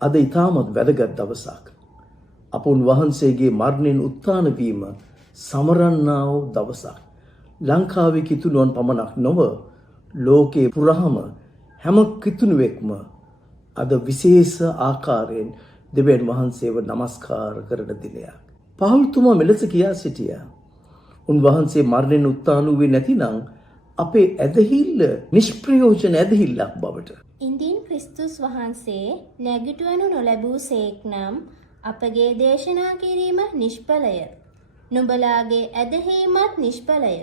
අද ඊටමත් වැදගත් දවසක්. අප උන්වහන්සේගේ මරණයෙන් උත්ථාන වීම සමරන්නා වූ දවසක්. ලංකාවේ කිතුණුවන් පමණක් නොව ලෝකේ පුරාම හැම කිතුණුවෙක්ම අද විශේෂ ආකාරයෙන් දෙවියන් වහන්සේව නමස්කාර කරන දිනයක්. පාවුල්තුමා මෙලෙස කියා සිටියා. උන්වහන්සේ මරණයෙන් උත්ථාන වූවේ නැතිනම් අපේ ඇදහිල්ල නිෂ්ප්‍රයෝජන ඇදහිල්ලක් බවට. ඉන්දින් ක්‍රිස්තුස් වහන්සේ නැගිටවනු නොලැබූ සේක් නම් අපගේ දේශනා කිරීම නිෂ්ඵලය. නුඹලාගේ ඇදහීමත් නිෂ්ඵලය.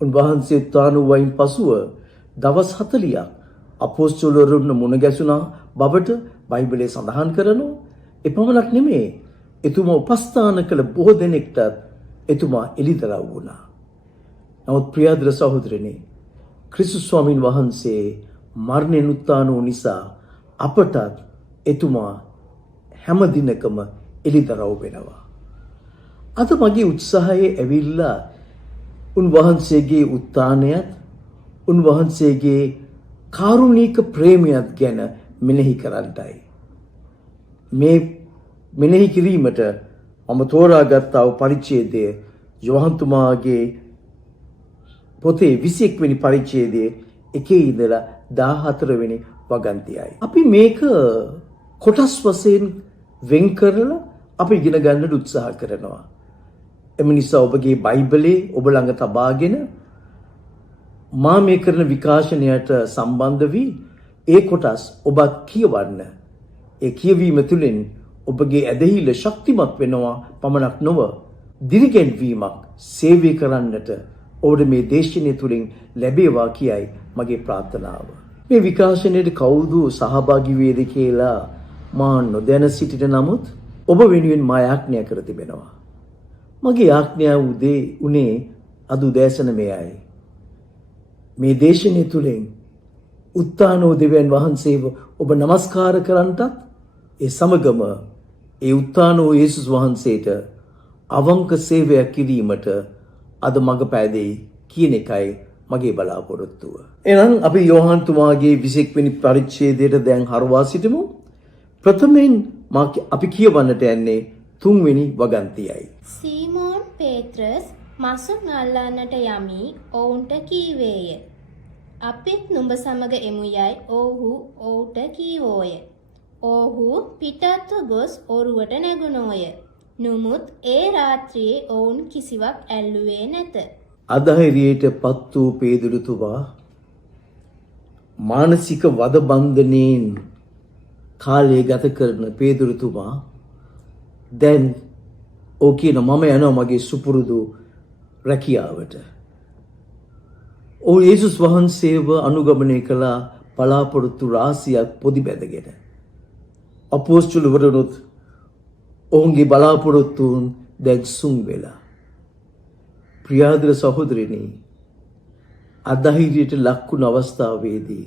උන්වහන්සේ උත්ථාන වූයින් පසුව දවස් 40ක් අපොස්තලවරුන් මුණ ගැසුණා බවට බයිබලයේ සඳහන් කරනවා. එපමණක් නෙමෙයි, එතුමා උපස්ථාන කළ බොහෝ දෙනෙක්ට එතුමා එළිදරව් වුණා. නමුත් ප්‍රියදර සහෝදරනි, ක්‍රිස්තුස් ස්වාමීන් වහන්සේ මරණයෙන් උත්ථාන වූ නිසා අපටත් එතුමා හැම දිනකම එළිදරව් වෙනවා. අද මගේ උත්සාහයේ ඇවිල්ලා උන්වහන්සේගේ උත්ථානයත් උන්වහන්සේගේ කාරුණික ප්‍රේමයත් ගැන මෙනෙහි කරන්නයි. මේ මෙනෙහි කිරීමට මම තෝරාගත්තා වූ පරිච්ඡේදය යොහන්තුමාගේ පොතේ 21 වෙනි පරිච්ඡේදයේ 1 ඉඳලා 14 වෙනි වගන්තියයි. අපි මේක කොටස් වශයෙන් වෙන් කරලා අපි ඉගෙන ගන්නට උත්සාහ කරනවා. එම නිසා ඔබගේ බයිබලයේ ඔබ ළඟ තබාගෙන මා මේ කරන විකාශනයට සම්බන්ධ වී ඒ කොටස් ඔබ කියවන්න. ඒ කියවීම තුළින් ඔබගේ ඇදහිල්ල ශක්තිමත් වෙනවා පමණක් නොව දිරිගැන්වීමක් සේවය කරන්නට ඔබට මේ දේශනය තුළින් ලැබේවා කියයි මගේ ප්‍රාර්ථනාව. මේ විකාශනයට කවුද සහභාගී වේද කියලා මා නොදැන සිටින නමුත් ඔබ වෙනුවෙන් මා යාඥා කර තිබෙනවා. මගේ යාඥාව උනේ අද උදෑසන මෙයයි. මේ දේශනය තුළින් උත්ථානෝ දෙවියන් වහන්සේව ඔබ නමස්කාර කරන්නටත් ඒ සමගම ඒ උත්ථානෝ යේසුස් වහන්සේට අවංක සේවයක් කිරීමට අද මඟ පෑදෙයි කියන එකයි මගේ බලාපොරොත්තුව. එහෙනම් අපි යෝහන් තුමාගේ 21 වෙනි පරිච්ඡේදයට දැන් හරවා සිටිමු. ප්‍රථමයෙන් අපි කියවන්නට යන්නේ 3 වෙනි වගන්තියයි. සීමෝන් පේත්‍රස් මසුන් අල්ලන්නට යමි ඔවුන්ට කීවේය. අපිත් නුඹ සමග එමු යයි ඔව්හු ඔවුන්ට කීවෝය. ඔව්හු පිටත්ව ගොස් ඔරුවට නැගුණෝය. නමුත් ඒ රාත්‍රියේ ඔවුන් කිසිවක් ඇල්ලුවේ නැත. අධෛර්යයට පත් වූ පේදුරුතුමා මානසික වද බන්ධනයෙන් කාලය ගත කරන පේදුරුතුමා දැන් ඕකින මම යනවා මගේ සුපුරුදු රැකියාවට. ඔහු යේසුස් වහන්සේව අනුගමනය කළ බලාපොරොත්තු රාශියක් පොදි බැඳගෙන. අපොස්තලවරුනුත් ඔවුන්ගේ බලාපොරොත්තුන් දැන් සුන් වෙලා. ප්‍රියාදර සහෝදරනි, අධෛර්යයට ලක්වුණ අවස්ථාවේදී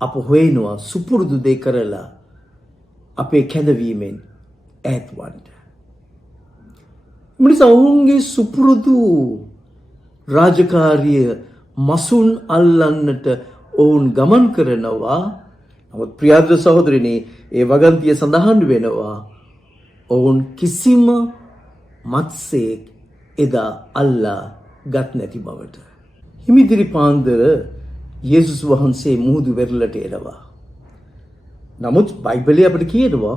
අප හොයනවා සුපුරුදු දේ කරලා අපේ කැඳවීමෙන් ඈත්වන්න. මිනිසා ඔවුන්ගේ සුපුරුදු රාජකාරිය මසුන් අල්ලන්නට ඔවුන් ගමන් කරනවා. නමුත් ප්‍රියාදර සහෝදරනි, ඒ වගන්තිය සඳහන් වෙනවා ඔවුන් කිසිම මත්සේක් එදා අල්ලා ගත් නැති බවට. හිමිදිරි පාන්දර යේසුස් වහන්සේ මුහුදු වෙරළට එනවා. නමුත් බයිබලයේ අපිට කියනවා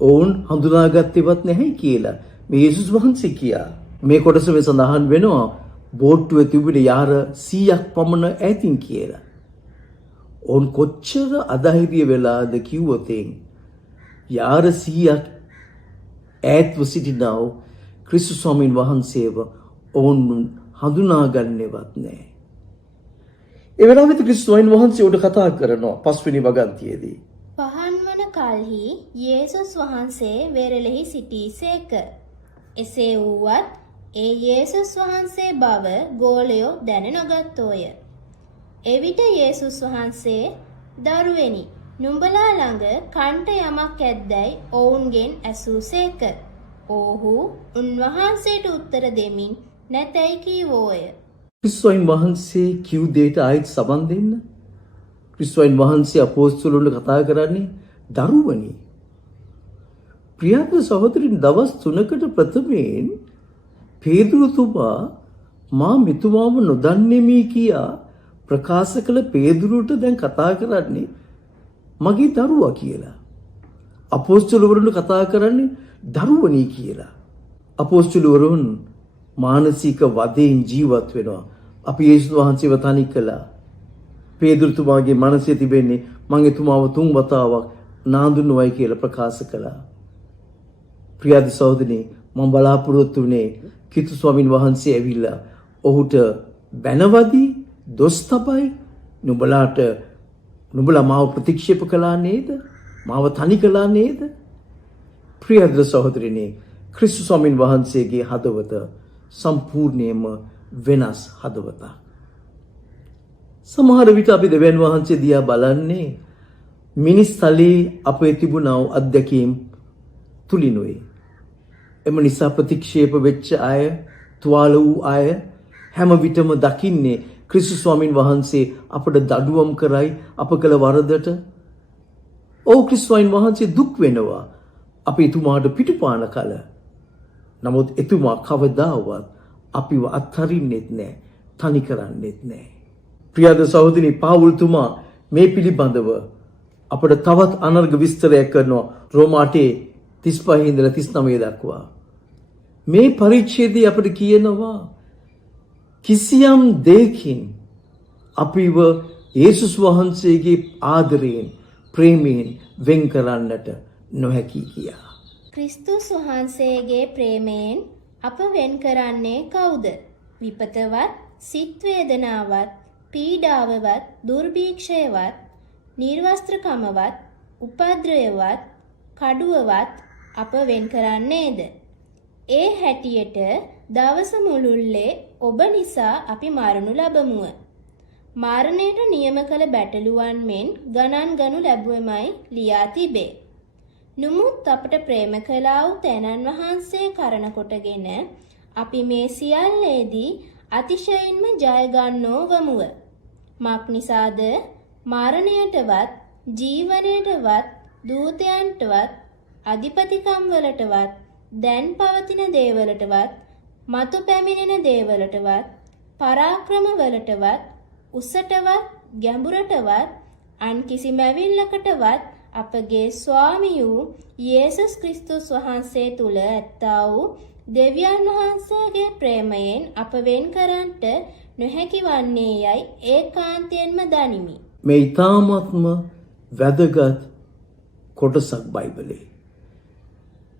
ඔවුන් හඳුනාගත්තේවත් නැහැ කියලා. මේ යේසුස් වහන්සේ කියා. මේ කොටස මේ සඳහන් වෙනවා බෝට්ටුවේ තිබුණ යාර 100ක් පමණ ඈතින් කියලා. ඔවුන් කොච්චර අධෛර්ය වෙලාද කිව්වොත් යාර 100ක් ඈත්ව සිටිනා වූ ක්‍රිස්තුස් ස්වාමීන් වහන්සේව ඔවුන් හඳුනාගන්නේවත් නැහැ. ඒ වෙලාවෙත් ක්‍රිස්තුස් ස්වාමීන් වහන්සේ උඩ කතා කරනවා 5 වෙනි වගන්තියේදී. පහන් වන කල්හි යේසුස් වහන්සේ වෙරළෙහි සිටීසේක. එසේ වුවත් ඒ යේසුස් වහන්සේ බව ගෝලයෝ දැන නොගත්තෝය. එවිට යේසුස් වහන්සේ දරුවෙනි, නුඹලා ළඟ කන්ට යමක් ඇද්දැයි ඔවුන්ගෙන් ඇසූසේක. ඔව්හු උන්වහන්සේට උත්තර දෙමින් නැතැයි කීවෝය. ක්‍රිස්තුස් වහන්සේ කිව් දෙයට ආයෙත් සබන් දෙන්න. ක්‍රිස්තුස් වහන්සේ අපොස්තලවරුන්ට කතා කරන්නේ දරුවනි, ප්‍රියාද සහෝදරින් දවස් 3කට ප්‍රථමයෙන් පේදුරුතුමා මා මෙතුමාව නොදන්නේමි කියා ප්‍රකාශ කළ පේදුරුට දැන් කතා කරන්නේ මගේ දරුවා කියලා. අපොස්තලවරුන් කතා කරන්නේ දරුවනි කියලා. අපොස්තලවරුන් මානසික වදයෙන් ජීවත් වෙනවා. අපි යේසුස් වහන්සේව තනි කළා. පේදුරුතුමාගේ මනසේ තිබෙන්නේ මම එතුමාව 3 වතාවක් නාඳුනුවයි කියලා ප්‍රකාශ කළා. ප්‍රියාද සහෝදරනි මම බලාපොරොත්තු වෙන්නේ කිතු ස්වාමින් වහන්සේ ඇවිල්ලා ඔහුට බැනවදී දොස් තබයි නුඹලා මාව ප්‍රතික්ෂේප කළා නේද? මාව තනි කළා නේද? ප්‍රියාද සහෝදරනි ක්‍රිස්තුස් ස්වාමින් වහන්සේගේ හදවත සම්පූර්ණයෙන්ම වෙනස් හදවතක්. සමහර විට අපි දෙවියන් වහන්සේ දිහා බලන්නේ මිනිස් තලයේ අපේ තිබුණා වූ අත්දැකීම් තුලිනුයි. එම නිසා ප්‍රතික්ෂේප වෙච්ච අය, තුවාල වූ අය හැම විටම දකින්නේ ක්‍රිස්තුස් ස්වාමින් වහන්සේ අපට දඩුවම් කරයි අප කළ වරදට. ක්‍රිස්තුස් ස්වාමින් වහන්සේ දුක් වෙනවා අපි එතුමාට පිටුපාන කල. නමුත් එතුමා කවදාවත් අපිව අත්හරින්නෙත් නැහැ, තනි කරන්නෙත් නැහැ. ප්‍රියාද සහෝදරනි පාවුල්තුමා මේ පිළිබඳව අපට තවත් අනර්ග විස්තරයක් කරනවා රෝම 8:35 ඉඳලා 39 දක්වා. මේ පරිච්ඡේදයේ අපිට කියනවා කිසියම් දෙයකින් අපිව යේසුස් වහන්සේගේ ආදරයෙන් ප්‍රේමයෙන් වෙන් කරන්නට නොහැකි කියා. ක්‍රිස්තුස් වහන්සේගේ ප්‍රේමයෙන් අප වෙන් කරන්නේ කවුද? විපතවත්, සිත් වේදනාවත්, පීඩාවවත්, දුර්භීක්ෂයවත්, නිර්වස්ත්‍රකමවත්, උපද්‍රවවත්, කඩුවවත් අප වෙන් කරන්නේද? ඒ හැටියට දවස මුළුල්ලේ ඔබ නිසා අපි මරණු ලබමුව. මරණයට නියම කළ බැටළුවන් මෙන් ගණන් ගනු ලැබුවමයි ලියා තිබේ. නමුත් අපට ප්‍රේම කළා වූ තැනන් වහන්සේ කරන කොටගෙන අපි මේ සියල්ලේදී අතිශයින්ම ජය ගන්නෝ වමුව. මක් නිසාද? මරණයටවත්, ජීවනයටවත්, දූතයන්ටවත්, අධිපතිකම් වලටවත්, දැන් පවතින දේවලටවත්, මතු පැමිණෙන දේවලටවත්, පරාක්‍රම වලටවත්, උසටවත්, ගැඹුරටවත්, අන් කිසි මැවිල්ලකටවත් අපගේ ස්වාමියු යේසුස් ක්‍රිස්තුස් වහන්සේ තුල ඇත්තා වූ දෙවියන් වහන්සේගේ ප්‍රේමයෙන් අප වෙන් කරන්නට නොහැකි වන්නේ යයි ඒකාන්තයෙන්ම දනිමි. මේ ඊ타ත්ම වැදගත් කොටසක් බයිබලේ.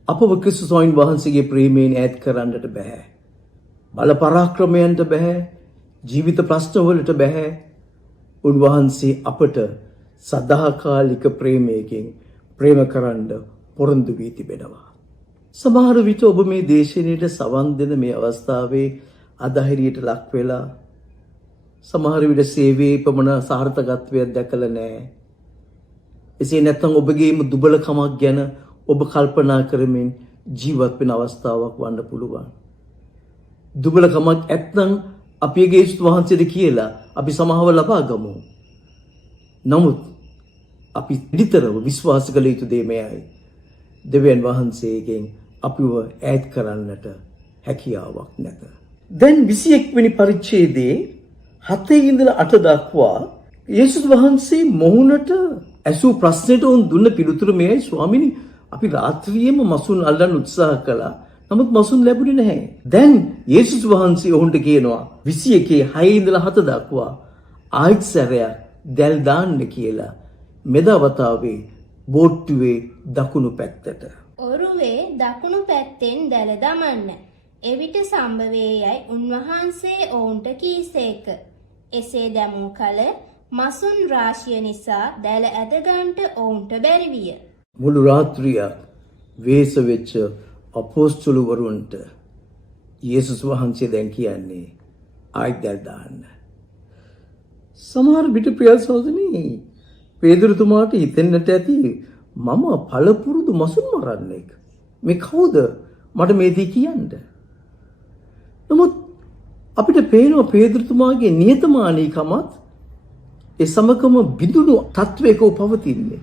අපව ක්‍රිස්තුස් වහන්සේගේ ප්‍රේමයෙන් ඈත් කරන්නට බෑ. බල පරාක්‍රමයන්ට බෑ. ජීවිත ප්‍රශ්න වලට බෑ. උන්වහන්සේ අපට සදාකාලික ප්‍රේමයකින් ප්‍රේම කරන්න පොරොන්දු වී තිබෙනවා. සමහර විට ඔබ මේ දේශනාවට සවන් දෙන මේ අවස්ථාවේ අධෛර්යයට ලක් වෙලා සමහර විට සේවයේ පමණ සාර්ථකත්වයක් දැකලා නැහැ. එසේ නැත්නම් ඔබගේම දුබලකමක් ගැන ඔබ කල්පනා කරමින් ජීවත් වෙන අවස්ථාවක් වන්න පුළුවන්. දුබලකමක් ඇත්නම් අපි යේසුස් වහන්සේට කියලා අපි සමාව ලබා ගමු. නමුත් අපි නිතරම විශ්වාස කළ යුතු දේ මෙයයි. දෙවියන් වහන්සේගෙන් අපිව ඈත් කරන්නට හැකියාවක් නැත. දැන් 21 වෙනි පරිච්ඡේදයේ 7 ඉඳලා 8 දක්වා යේසුස් වහන්සේ මොහුනට ඇසූ ප්‍රශ්නෙට උන් දුන්න පිළිතුර මෙයයි ස්වාමිනී අපි රාත්‍රියේම මසුන් අල්ලන්න උත්සාහ කළා. නමුත් මසුන් ලැබුණේ නැහැ. දැන් යේසුස් වහන්සේ ඔවුන්ට කියනවා 21 6 ඉඳලා 7 දක්වා ආයිත් සැරයක් දැල් දාන්න කියලා මෙදවතාවේ බෝට්ටුවේ දකුණු පැත්තට. ඔරුවේ දකුණු පැත්තෙන් දැල දමන්න. එවිට සම්භවේයයි උන්වහන්සේ ඔවුන්ට කීසේක. එසේ දැමූ කල මසුන් රාශිය නිසා දැල ඇදගන්ට ඔවුන්ට බැරි විය. මුළු රාත්‍රියක් වේස වෙච්ච අපොස්තලවරුන්ට යේසුස් වහන්සේ දැන් කියන්නේ ආයිත් දැල් දාන්න. සමහර විට ප්‍රිය සහෝදරනි පේදුරුතුමාට හිතෙන්නට ඇති මම පළපුරුදු මසුන් මරන්නෙක්. මේ කවුද මට මේ දී කියන්න? නමුත් අපිට පේනවා පේදුරුතුමාගේ නියතමානීකමත් ඒ සමගම බිඳුණු තත්වයක පවතින්නේ.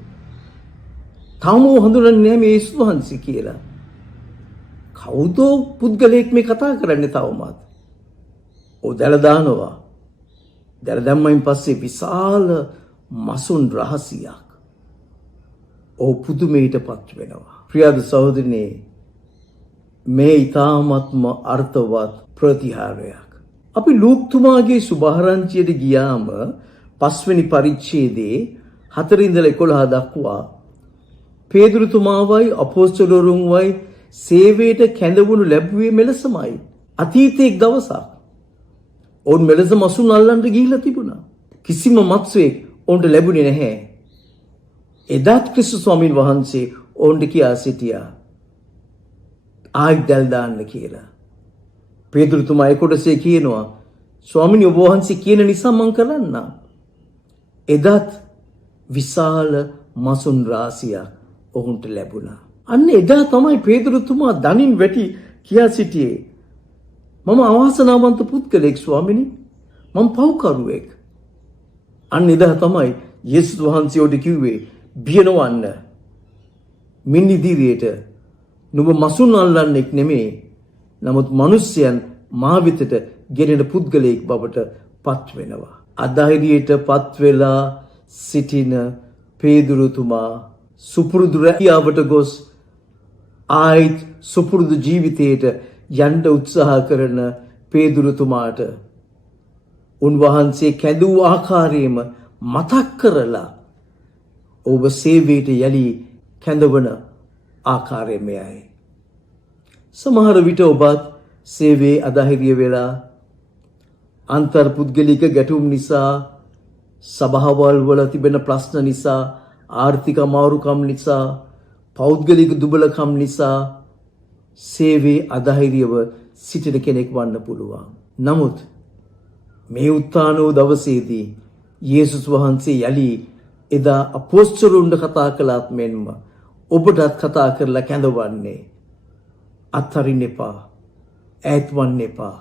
තාම හඳුනන්නේ නැහැ මේ යේසුස් වහන්සේ කියලා. කවුද පුද්ගලයෙක් මේ කතා කරන්නේ තවමත්? ඔව් දැල දානවා. දැල දැම්මයින් පස්සේ විශාල මසුන් රහසියක්. ඔව් පුදුමයටපත් වෙනවා. ප්‍රියද සහෝදරනේ, මේ ඊ타ත්ම අර්ථවත් ප්‍රතිහාරයක්. අපි ලූක්තුමාගේ සුභාරංචියට ගියාම 5 වෙනි පරිච්ඡේදයේ 4 ඉඳලා 11 දක්වා පේදුරුතුමාවයි අපොස්තලවරුන්වයි සේවයට කැඳවුණු ලැබුවේ මෙලෙසමයි. අතීතයේ එක් දවසක් ඔවුන් මෙලෙස මසුන් අල්ලන්න ගිහිල්ලා තිබුණා. කිසිම මත්ස්‍යයක් ඔවුන්ට ලැබුණේ නැහැ. එදාත් ක්‍රිස්තුස් ස්වාමීන් වහන්සේ ඔවුන්ට කියා සිටියා ආයි දැල් දාන්න කියලා. පේදුරුතුමා ඒ කොටසේ කියනවා ස්වාමීනි ඔබ වහන්සේ කියන නිසා මං කරන්න. එදාත් විශාල මසුන් රාශියක් ඔවුන්ට ලැබුණා. අන්න එදා තමයි පේදුරුතුමා දනින් වැටි කියා සිටියේ මම අවාසනාවන්ත පුද්ගලෙක් ස්වාමීනි, මම පව්කරුවෙක්. අන්න එදා තමයි යේසුස් වහන්සේට කිව්වේ බිය නොවන්න. මින් ඉදිරියට නුඹ මසුන් අල්ලන්නෙක් නෙමේ. නමුත් මිනිස්යන් මා වෙතට ගෙනෙන පුද්ගලයෙක් බවට පත් වෙනවා. අධෛර්යයට පත් වෙලා සිටින පේදුරුතුමා සුපුරුදු රැකියාවට ගොස් ආයිත් සුපුරුදු ජීවිතයට යන්න උත්සාහ කරන පේදුරුතුමාට උන්වහන්සේ කැඳවූ ආකාරයෙන්ම මතක් කරලා ඔබ සේවයට යලි කැඳවන ආකාරය මෙයයි. සමහර විට ඔබත් සේවයේ අධෛර්ය වෙලා අන්තර් පුද්ගලික ගැටුම් නිසා, සභාවල් වල තිබෙන ප්‍රශ්න නිසා, ආර්ථික අමාරුකම් නිසා, පෞද්ගලික දුබලකම් නිසා සේවයේ අධෛර්යව සිටින කෙනෙක් වන්න පුළුවන්. නමුත් මේ උත්ථාන වූ දවසේදී යේසුස් වහන්සේ යලි එදා අපොස්තලුන්ට කතා කළාත් මෙන්ම ඔබටත් කතා කරලා කැඳවන්නේ අත්හරින්න එපා, ඈත්වන්න එපා.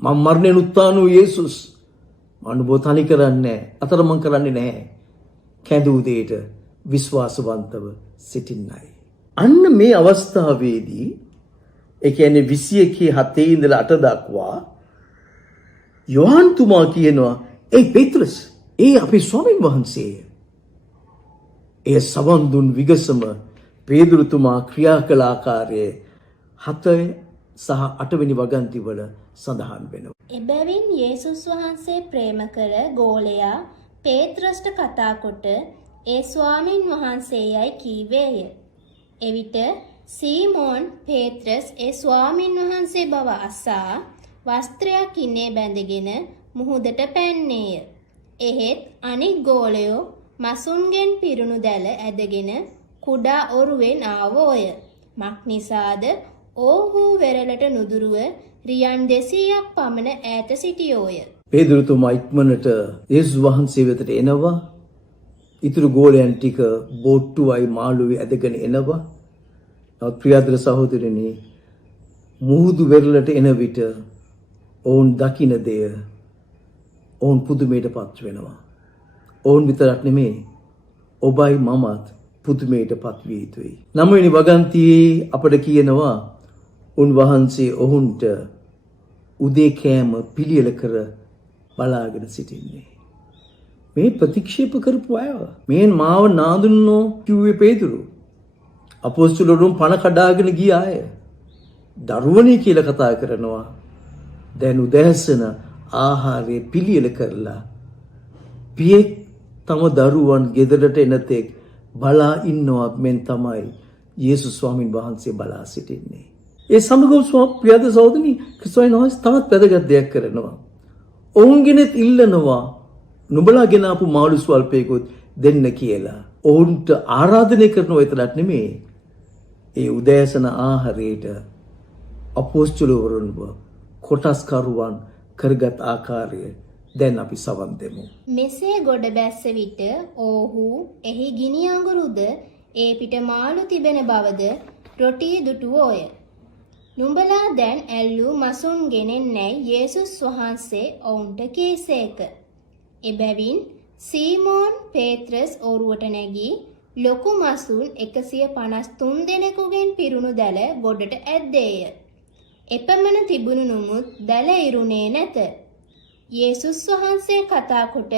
මම මරණයෙන් උත්ථාන වූ යේසුස් මම ඔබ තනි කරන්නේ, අතරමං කරන්නේ නැහැ. කැඳවූ දෙයට විශ්වාසවන්තව සිටින්නයි. අන්න මේ අවස්ථාවේදී ඒ කියන්නේ 21:7 ඉඳලා 8 දක්වා යෝහන් තුමා කියනවා ඒ පේත්‍රස් ඒ අපේ ස්වාමීන් වහන්සේ. ඒ සවන් දුන් විගසම පේදුරුතුමා ක්‍රියා කළ ආකාරය 7 සහ 8 වෙනි වගන්ති වල සඳහන් වෙනවා. එබැවින් යේසුස් වහන්සේ ප්‍රේම කර ගෝලයා පේත්‍රස්ට කතා කොට ඒ ස්වාමින් වහන්සේයයි කීවේය. එවිට සීමෝන් පේත්‍රස් ඒ ස්වාමින් වහන්සේ බව අසා වස්ත්‍රයක් ඉන්නේ බැඳගෙන මුහුදට පැන්නේය. එහෙත් අනික් ගෝලයෝ මසුන්ගෙන් පිරුණු දැල ඇදගෙන කුඩා ඔරුවෙන් ආවෝය. මක් නිසාද ඔවුහු වෙරළට නුදුරුව රියන් 200ක් පමණ ඈත සිටියෝය. පේදුරුතුමා ඉක්මනට යේසුස් වහන්සේ වෙතට එනවා. ඉතුරු ගෝලයන් ටික බෝට්ටුවයි මාළුවේ ඇදගෙන එනවා. නමුත් ප්‍රියදර සහෝදරනි, මුහුදු වෙරළට එන විට ඔවුන් දකින දෙය ඔවුන් පුදුමයටපත් වෙනවා. ඔවුන් විතරක් නෙමේ, ඔබයි මමත් පුදුමයටපත් විය යුතුයි. 9 වෙනි වගන්තියේ අපට කියනවා උන්වහන්සේ ඔවුන්ට උදේ කෑම පිළියෙල කර බලාගෙන සිටින්නේ. මේ ප්‍රතික්ෂේප කරපු අය, මේ මාව නාඳුන්නෝ කිව්වේ පේදුරු. අපොස්තලවරුන් පණ කඩාගෙන ගිය අය. දරුවනේ කියලා කතා කරනවා. දැන් උදෑසන ආහාරය පිළියෙල කරලා පියෙක් තම දරුවන් ගෙදරට එනතෙක් බලා ඉන්නවා. මෙන් තමයි යේසුස් ස්වාමින් වහන්සේ බලා සිටින්නේ. ඒ සමගම ප්‍රියද සහෝදරනි, ක්‍රිස්තුයන් වහන්සේ තවත් වැදගත් දෙයක් කරනවා. ඔවුන්ගෙනත් ඉල්ලනවා නුඹලා ගෙන ආපු මාළු ස්වල්පයකොත් දෙන්න කියලා. ඔවුන්ට ආරාධනය කරනවා විතරක් නෙමෙයි, ඒ උදෑසන ආහාරයට අපොස්තලවරුන්ව කොටස්කරුවන් කරගත් ආකාරය දැන් අපි සවන් දෙමු. මෙසේ ගොඩ බැස්ස විට ඔවුහු එහි ගිනි අඟුරුද ඒ පිට මාළු තිබෙන බවද රොටී දුටුවෝය. නුඹලා දැන් ඇල්ලූ මසුන් ගෙනෙන්නැයි යේසුස් වහන්සේ ඔවුන්ට කීසේක. එබැවින් සීමෝන් පේත්‍රස් ඔරුවට නැගී ලොකු මසුන් 153 දෙනෙකුගෙන් පිරුණු දැල ගොඩට ඇද්දේය. එපමණ තිබුණු නමුත් දැල ඉරුණේ නැත. යේසුස් වහන්සේ කතා කොට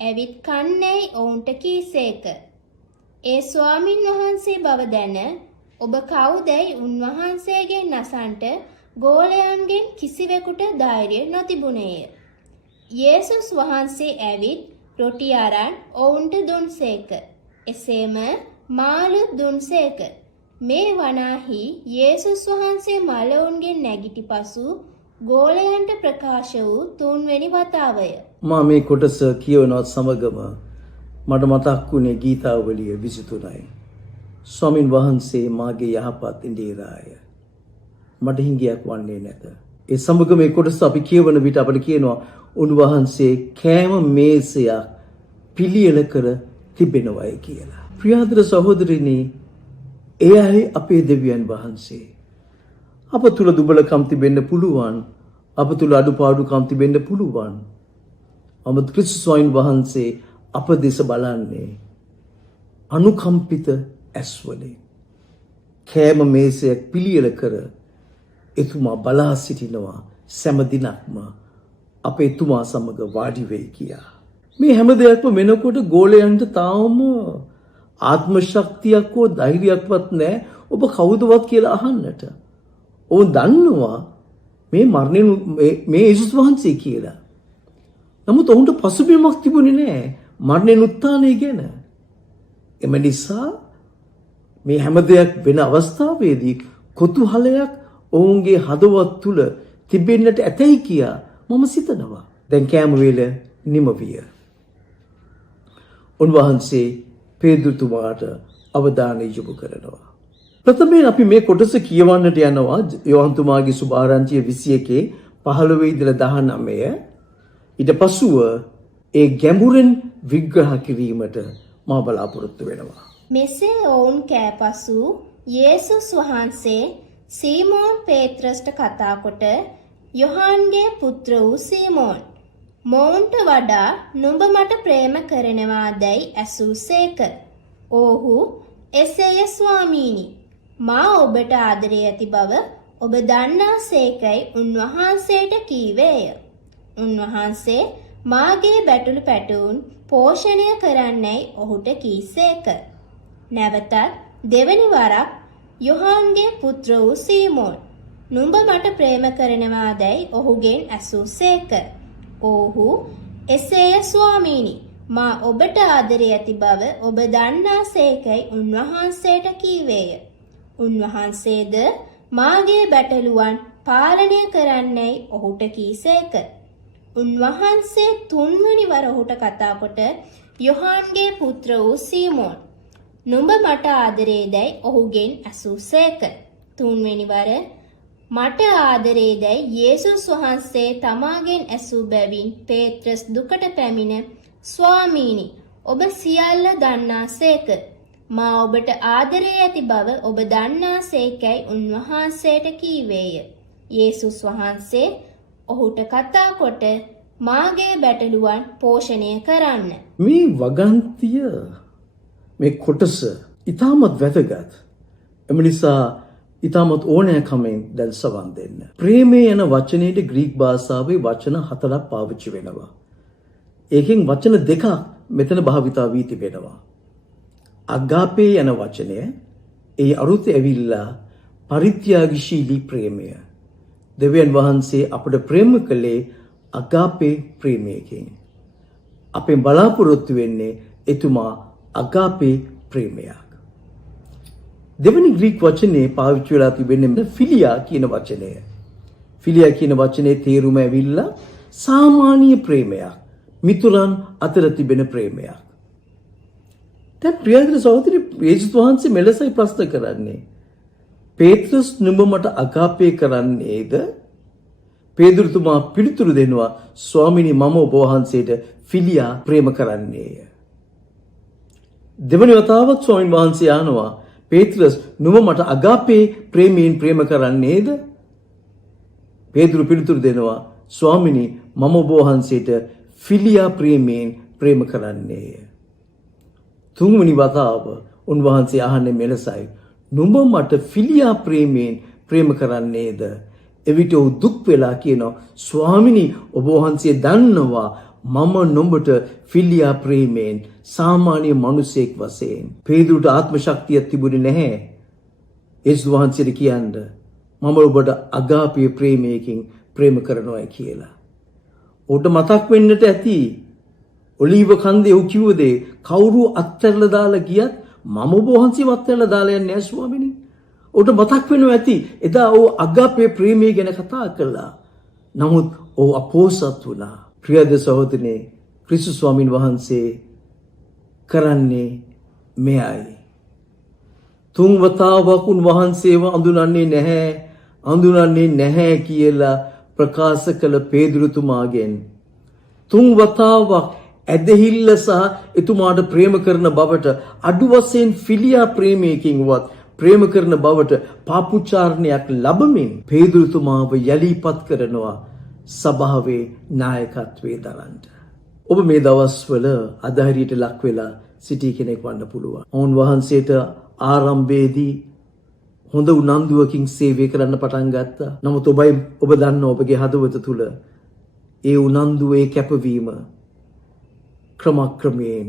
ඇවිත් කන්නේයි ඔවුන්ට කීසේක. ඒ ස්වාමින් වහන්සේ බව දැන ඔබ කවුදැයි උන්වහන්සේගෙන් නසන්ට ගෝලයන්ගෙන් කිසිවෙකුට ධෛර්ය නොතිබුණේය. යේසුස් වහන්සේ ඇවිත් රොටි අරන් ඔවුන්ට දුන්සේක. එසේම මාළුත් දුන්සේක. මේ වනාහි යේසුස් වහන්සේ මලවුන්ගෙන් නැගිටි පසු ගෝලයන්ට ප්‍රකාශ වූ තුන්වෙනි වතාවය. මා මේ කොටස කියවනවත් සමගම මට මතක් වුණේ ගීතාවලිය 23යි. ස්වාමින් වහන්සේ මාගේ යහපත් ඉන්දිරාය. මට හිඟයක් වන්නේ නැත. ඒ සමග මේ කොටස අපි කියවන විට අපිට කියනවා උන්වහන්සේ කෑම මේසයක් පිළියෙල කර තිබෙනවායි කියලා. ප්‍රියාදර සහෝදරිනි, එයයි අපේ දෙවියන් වහන්සේ. අප තුල දුබලකම් තිබෙන්න පුළුවන්. අප තුල අඩුපාඩුකම් තිබෙන්න පුළුවන්. නමුත් ක්‍රිස්තුස් වහන්සේ අප දෙස බලන්නේ අනුකම්පිත ඇස්වලින්. කෑම මේසයක් පිළියෙල කර එතුමා බලා සිටිනවා සෑම දිනක්ම අප එතුමා සමග වාඩි වෙයි කියා. මේ හැම දෙයක්ම වෙනකොට ගෝලයන්ට තාම ආත්ම ශක්තියක් හෝ ධෛර්යයක්වත් නැහැ ඔබ කවුදවත් කියලා අහන්නට. ඔවුන් දන්නවා මේ මරණයෙන් මේ යේසුස් වහන්සේ කියලා. නමුත් ඔවුන්ට පසුබිමක් තිබුණේ නැහැ මරණයෙන් උත්ථානය ගැන. එම නිසා මේ හැම දෙයක් වෙන අවස්ථාවේදී කුතුහලයක් ඔවුන්ගේ හදවත් තුල තිබෙන්නට ඇතැයි කියා මම සිතනවා. දැන් කෑම වේල නිම විය. උන්වහන්සේ පේදුරුතුමාට අවධානය යොමු කරනවා. ප්‍රථමයෙන් අපි මේ කොටස කියවන්නට යනවා යෝහන්තුමාගේ සුභාරංචිය 21 15 ඉඳලා 19. ඊට පසුව ඒ ගැඹුරෙන් විග්‍රහ කිරීමට මා බලාපොරොත්තු වෙනවා. මෙසේ ඔවුන් කෑපසු යේසුස් වහන්සේ සීමෝන් පේත්‍රස්ට කතා කොට යොහන්ගේ පුත්‍ර වූ සීමෝන්, මොවුන්ට වඩා නුඹ මට ප්‍රේම කරනවාදැයි ඇසූසේක. ඔහු එසේය ස්වාමීනි, මා ඔබට ආදරේ ඇති බව ඔබ දන්නාසේකයි උන්වහන්සේට කීවේය. උන්වහන්සේ මාගේ බැටළු පැටවුන් පෝෂණය කරන්නයි ඔහුට කීසේක. නැවතත් දෙවැනි වරක් යොහන්ගේ පුත්‍ර වූ සීමෝන්, නුඹ මට ප්‍රේම කරනවාදැයි ඔහුගෙන් ඇසූසේක. ඔහු එසේය ස්වාමීනි, මා ඔබට ආදරේ ඇති බව ඔබ දන්නාසේකයි උන්වහන්සේට කීවේය. උන්වහන්සේද මාගේ බැටළුවන් පාලනය කරන්නයි ඔහුට කීසේක. උන්වහන්සේ තුන්වෙනි වර ඔහුට කතා කොට යොහන්ගේ පුත්‍ර වූ සීමෝන්, නුඹ මට ආදරේදැයි ඔහුගෙන් ඇසූසේක. තුන්වෙනි වර මට ආදරේදැයි යේසුස් වහන්සේ තමාගෙන් ඇසූ බැවින් පේත්‍රස් දුකට පැමිණ, ස්වාමීනි, ඔබ සියල්ල දන්නාසේක. මා ඔබට ආදරේ ඇති බව ඔබ දන්නාසේකයි උන්වහන්සේට කීවේය. යේසුස් වහන්සේ ඔහුට කතා කොට මාගේ බැටළුවන් පෝෂණය කරන්න. මේ වගන්තිය මේ කොටස ඉතාමත් වැදගත්. එම නිසා ඉතාමත් ඕනෑකමෙන් දැන් සවන් දෙන්න. ප්‍රේමය යන වචනයට ග්‍රීක් භාෂාවේ වචන 4ක් පාවිච්චි වෙනවා. ඒකෙන් වචන 2ක් මෙතන භාවිතා වී තිබෙනවා. අගාපේ යන වචනය ඒ අරුත ඇවිල්ලා පරිත්‍යාගශීලී ප්‍රේමය. දෙවියන් වහන්සේ අපට ප්‍රේම කළේ අගාපේ ප්‍රේමයකින්. අපෙන් බලාපොරොත්තු වෙන්නේ එතුමා අගාපේ ප්‍රේමයක්. දෙවනි ග්‍රීක් වචනේ පාවිච්චි වෙලා තිබෙන්නේ ෆිලියා කියන වචනය. ෆිලියා කියන වචනේ තේරුම ඇවිල්ලා සාමාන්‍ය ප්‍රේමයක්. මිතුරන් අතර තිබෙන ප්‍රේමයක්. දැන් ප්‍රියදර සහෝදරි, යේසුස් වහන්සේ මෙලෙසයි ප්‍රශ්න කරන්නේ. පේත්‍රස් නුඹ මට අගාපේ කරන්නේද? පේදුරුතුමා පිළිතුරු දෙනවා, ස්වාමීනි, මම ඔබ වහන්සේට ෆිලියා ප්‍රේම කරන්නේය. දෙවනි වතාවක් ස්වාමීන් වහන්සේ ආනවා, පේත්‍රස් නුඹ මට අගාපේ ප්‍රේමයෙන් ප්‍රේම කරන්නේද? පේදුරු පිළිතුරු දෙනවා, ස්වාමීනි, මම ඔබ වහන්සේට ෆිලියා ප්‍රේමයෙන් ප්‍රේම කරන්නේය. තුන්වෙනි වතාව උන්වහන්සේ අහන්නේ මෙලෙසයි. නුඹ මට ෆිලියා ප්‍රේමයෙන් ප්‍රේම කරන්නේද? එවිට ඔහු දුක් වෙලා කියනවා, ස්වාමිනී ඔබ වහන්සේ දන්නවා මම නුඹට ෆිලියා ප්‍රේමයෙන් සාමාන්‍ය මිනිසෙක් වශයෙන්. පේදුරුට ආත්ම ශක්තියක් තිබුණේ නැහැ. යේසුස් වහන්සේට කියන්න මම ඔබට අගාපී ප්‍රේමයකින් ප්‍රේම කරනවා කියලා. ඔබට මතක් වෙන්නට ඇති ඔලිව කන්දේ ඔහු කිව්ව දේ කවුරු අත්හැරලා දාලා ගියත් මම ඔබ වහන්සේව අත්හැරලා දාලා යන්නේ නැහැ ස්වාමිනී. ඔබට මතක් වෙනවා ඇති එදා ඔහු අගාපේ ප්‍රේමය ගැන කතා කළා. නමුත් ඔහු අපෝසත් වුණා. ප්‍රියද සහෝදරනේ, ක්‍රිස්තුස් ස්වාමීන් වහන්සේ කරන්නේ මෙයයි. තුන් වතාවක් උන්වහන්සේව අඳුනන්නේ නැහැ කියලා ප්‍රකාශ කළ පේදුරුතුමාගෙන් තුන් වතාවක් ඇදහිල්ල සහ එතුමාට ප්‍රේම කරන බවට අඩු වශයෙන් ෆිලියා ප්‍රේමයකින්වත් ප්‍රේම කරන බවට පාපුචාරණයක් ලැබමින් පේදුරුතුමාව යලිපත් කරනවා සභාවේ නායකත්වයේ දරන්න. ඔබ මේ දවස්වල අධෛර්යයට ලක් වෙලා සිටි කෙනෙක් වන්න පුළුවන්. උන්වහන්සේට ආරම්භයේදී හොඳ උනන්දුවකින් සේවය කරන්න පටන් ගත්තා. නමුත් ඔබ දන්න ඔබගේ හදවත තුල ඒ උනන්දුව, ඒ කැපවීම ක්‍රමක්‍රමයෙන්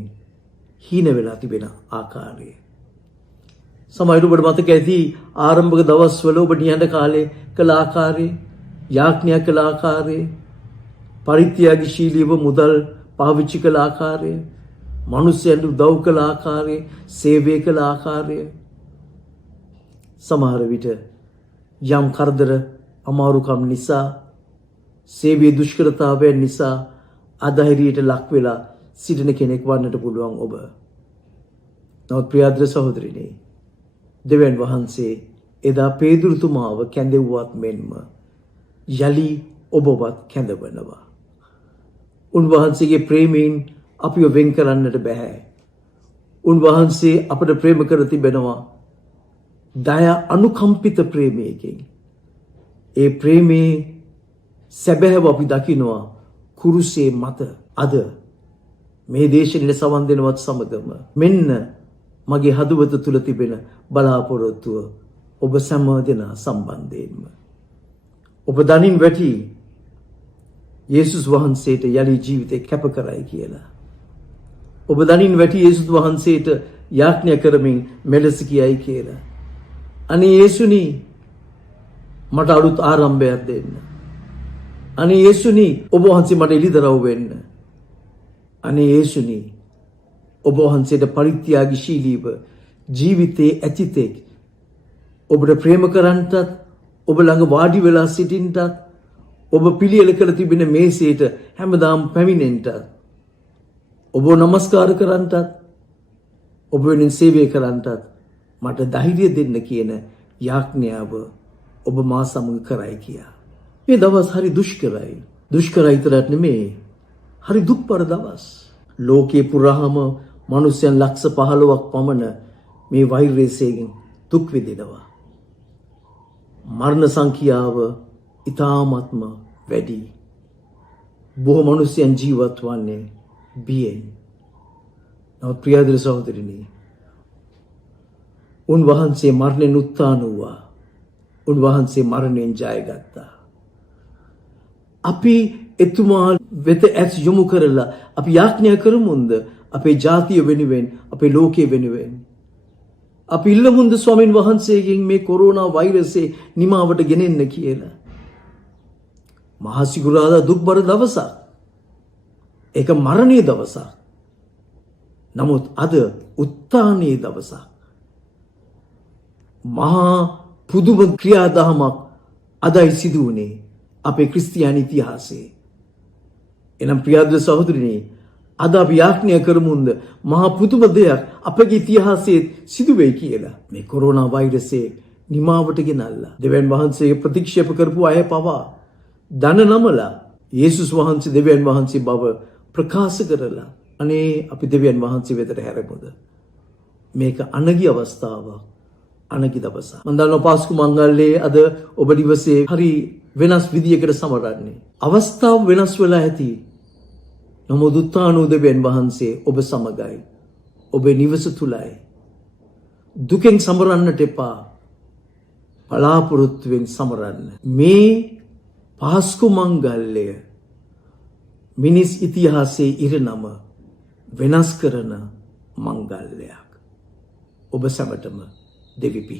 හීන වෙලා තිබෙන ආකාරය. සමහරවිට ඔබට මතක ඇති ආරම්භක දවස්වල ඔබ නිහඬ කාලේ කළ ආකාරය, යාඥා කළ ආකාරය, පරිත්‍යාගශීලීව මුදල් පාවිච්චි කළ ආකාරය, මිනිස්යන්ට උදව් කළ ආකාරය, සේවය කළ ආකාරය. සමහර විට යම් කරදර අමාරුකම් නිසා, සේවයේ දුෂ්කරතාවයන් නිසා අධෛර්යයට ලක් වෙලා සිටින කෙනෙක් වන්නට පුළුවන් ඔබ. නමුත් ප්‍රියාද්‍ර සහෝදරිනේ, දෙවියන් වහන්සේ එදා පේදුරුතුමාව කැඳෙව්වත් මෙන්ම යලි ඔබවත් කැඳවනවා. උන්වහන්සේගේ ප්‍රේමයෙන් අපිව වෙන් කරන්නට බෑ. උන්වහන්සේ අපට ප්‍රේම කර තිබෙනවා දයා අනුකම්පිත ප්‍රේමයකින්. ඒ ප්‍රේමේ සැබෑව අපි දකිනවා කුරුසේ මත. අද මේ දේශනෙට සවන් දෙනවත් සමගම මෙන්න මගේ හදවත තුල තිබෙන බලාපොරොත්තුව ඔබ සෑම දෙනා සම්බන්ධයෙන්ම. ඔබ දනින් වැටි යේසුස් වහන්සේට යලි ජීවිතේ කැප කරයි කියලා. ඔබ දනින් වැටි යේසුස් වහන්සේට යාඥා කරමින් මෙලෙස කියයි කියලා. අනේ යේසුනි මට අලුත් ආරම්භයක් දෙන්න. අනේ යේසුනි ඔබ වහන්සේ මට එළිදරව් වෙන්න. අනේ යේසුනි ඔබ වහන්සේට පරිත්‍යාගශීලීව ජීවිතේ ඇතිතෙක් ඔබට ප්‍රේම කරන්නටත්, ඔබ ළඟ වාඩි වෙලා සිටින්නටත්, ඔබ පිළියෙල කර තිබෙන මේසයට හැමදාම පැමිණෙන්නටත්, ඔබ නමස්කාර කරන්නටත්, ඔබ වෙනින් සේවය කරන්නටත් මට ධෛර්යය දෙන්න කියන යාඥාව ඔබ මා සමග කරයි කියා. මේ දවස් හරි දුෂ්කරයි. දුෂ්කරයි විතරක් නෙමේ, හරි දුක්බර දවස්. ලෝකේ පුරාම මිනිසයන් ලක්ෂ 15ක් පමණ මේ වෛරසයෙන් දුක් විඳිනවා. මරණ සංඛ්‍යාව ඉතාමත්ම වැඩි. බොහෝ මිනිසයන් ජීවත් වන්නේ බියෙන්. නමුත් ප්‍රියදර සහෝදරනි, උන්වහන්සේ මරණයෙන් උත්ථාන වූවා. උන්වහන්සේ මරණයෙන් ජයගත්තා. අපි එතුමා වෙත ඇස් යොමු කරලා අපි යාඥා කරමුන්ද අපේ ජාතිය වෙනුවෙන්, අපේ ලෝකයේ වෙනුවෙන්. අපි ඉල්ලමුන්ද ස්වාමීන් වහන්සේගෙන් මේ කොරෝනා වෛරසයේ නිමාවට ගෙනෙන්න කියලා. මහා සිකුරාදා දුක්බර දවසක්. ඒක මරණීය දවසක්. නමුත් අද උත්ථානයේ දවසක්. මහා පුදුම ක්‍රියාදාමයක් අදයි සිදු වුණේ අපේ ක්‍රිස්තියානි ඉතිහාසයේ. එනම් ප්‍රියද්‍ර සහෝදරනි, අද අපි යාඥා කරමුන්ද මහා පුදුම දෙයක් අපගේ ඉතිහාසයේ සිදු වෙයි කියලා. මේ කොරෝනා වෛරසයේ නිමාවට ගෙනල්ලා දෙවියන් වහන්සේ ප්‍රතික්ෂේප කරපු අය පවා දන නමලා යේසුස් වහන්සේ දෙවියන් වහන්සේ බව ප්‍රකාශ කරලා අනේ අපි දෙවියන් වහන්සේ වෙතට හැරෙමුද? මේක අනගි අවස්ථාවක්, අනගි දවසක්. මම දන්නවා පාස්කු මංගල්‍යයේ අද ඔබ දිවසේ හරි වෙනස් විදියකට සමරන්නේ. අවස්ථාව වෙනස් වෙලා ඇති. නමුත් උත්ථාන වූ දෙවියන් වහන්සේ ඔබ සමගයි. ඔබේ නිවස තුලයි. දුකෙන් සමරන්නට එපා. බලාපොරොත්තුවෙන් සමරන්න. මේ පාස්කු මංගල්‍යය මිනිස් ඉතිහාසයේ ඉරණම වෙනස් කරන මංගල්‍යයක්. ඔබ සැමටම දෙවි පිහිට.